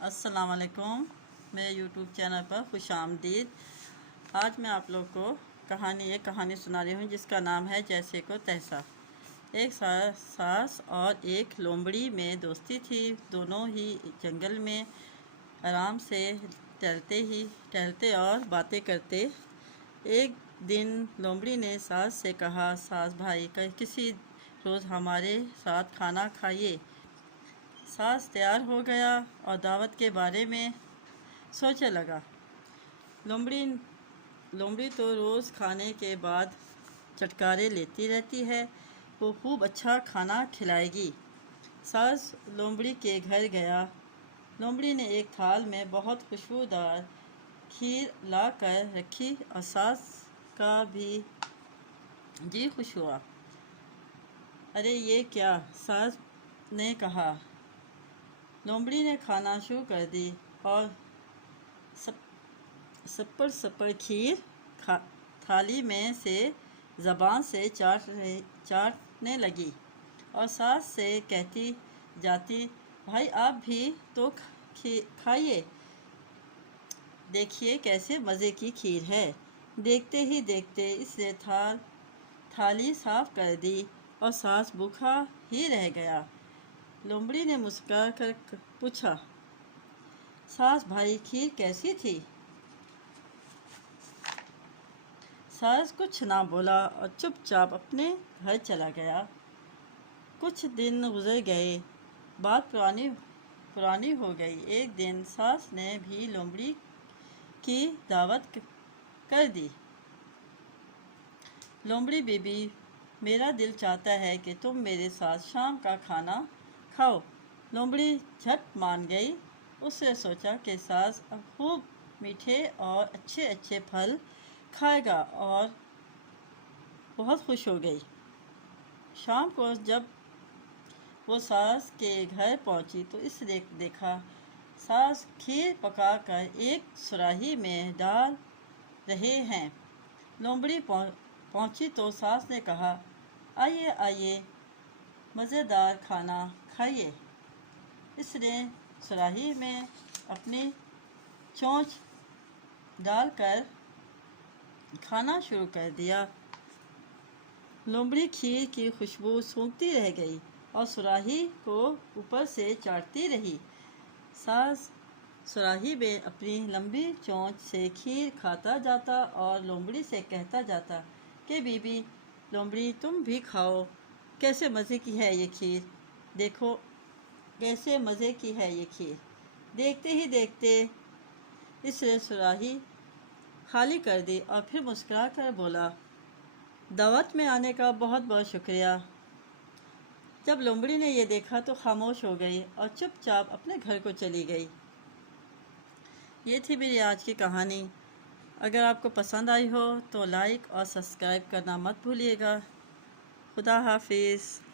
السلام علیکم، میرے یوٹیوب چینل پر خوش آمدید۔ آج میں آپ لوگ کو ایک کہانی سنا رہی ہوں جس کا نام ہے جیسے کو تیسا۔ ایک ساس اور ایک لومڑی میں دوستی تھی۔ دونوں ہی جنگل میں آرام سے ٹہلتے اور باتیں کرتے۔ ایک دن لومڑی نے ساس سے کہا، ساس بھائی کسی روز ہمارے ساتھ کھانا کھائیے۔ ساس تیار ہو گیا اور دعوت کے بارے میں سوچنے لگا۔ لومڑی تو روز کھانے کے بعد چٹکارے لیتی رہتی ہے، وہ خوب اچھا کھانا کھلائے گی۔ ساس لومڑی کے گھر گیا۔ لومڑی نے ایک تھال میں بہت خوشبودار کھیر لا کر رکھی اور ساس کا بھی جی خوش ہوا۔ ارے یہ کیا؟ ساس نے کہا۔ لومڑی نے کھانا شروع کر دی اور سپر کھیر تھالی میں سے زبان سے چاٹنے لگی اور ساس سے کہتی جاتی، بھائی آپ بھی تو کھائیے، دیکھیے کیسے مزے کی کھیر ہے۔ دیکھتے ہی دیکھتے اس نے تھالی صاف کر دی اور ساس بھوکا ہی رہ گیا۔ لومڑی نے مسکرا کر پوچھا، ساس بھائی کھیر کیسی تھی؟ ساس کچھ نہ بولا اور چپ چاپ اپنے گھر چلا گیا۔ کچھ دن گزر گئے، بات پرانی ہو گئی۔ ایک دن ساس نے بھی لومڑی کی دعوت کر دی۔ لومڑی بی بی، میرا دل چاہتا ہے کہ تم میرے ساتھ شام کا کھانا کھاؤ۔ لومڑی جھٹ مان گئی۔ اس نے سوچا کہ ساس اب خوب میٹھے اور اچھے پھل کھائے گا اور بہت خوش ہو گئی۔ شام کو جب وہ ساس کے گھر پہنچی تو اس نے دیکھا ساس کھیر پکا کر ایک صراحی میں ڈال رہے ہیں۔ لومڑی پہنچی تو ساس نے کہا، آئیے مزیدار کھانا کھائیے۔ اس نے صراحی میں اپنی چونچ ڈال کر کھانا شروع کر دیا۔ لومڑی کھیر کی خوشبو سونگھتی رہ گئی اور صراحی کو اوپر سے چاٹتی رہی۔ ساس صراحی میں اپنی لمبی چونچ سے کھیر کھاتا جاتا اور لومڑی سے کہتا جاتا کہ بی بی لومڑی تم بھی کھاؤ، کیسے مزے کی ہے یہ کھیر، دیکھو کیسے مزے کی ہے یہ کھیر۔ دیکھتے ہی دیکھتے اس نے صراحی خالی کر دی اور پھر مسکرا کر بولا، دعوت میں آنے کا بہت بہت شکریہ۔ جب لومڑی نے یہ دیکھا تو خاموش ہو گئی اور چپ چاپ اپنے گھر کو چلی گئی۔ یہ تھی میری آج کی کہانی۔ اگر آپ کو پسند آئی ہو تو لائک اور سبسکرائب کرنا مت بھولیے گا۔ خدا حافظ۔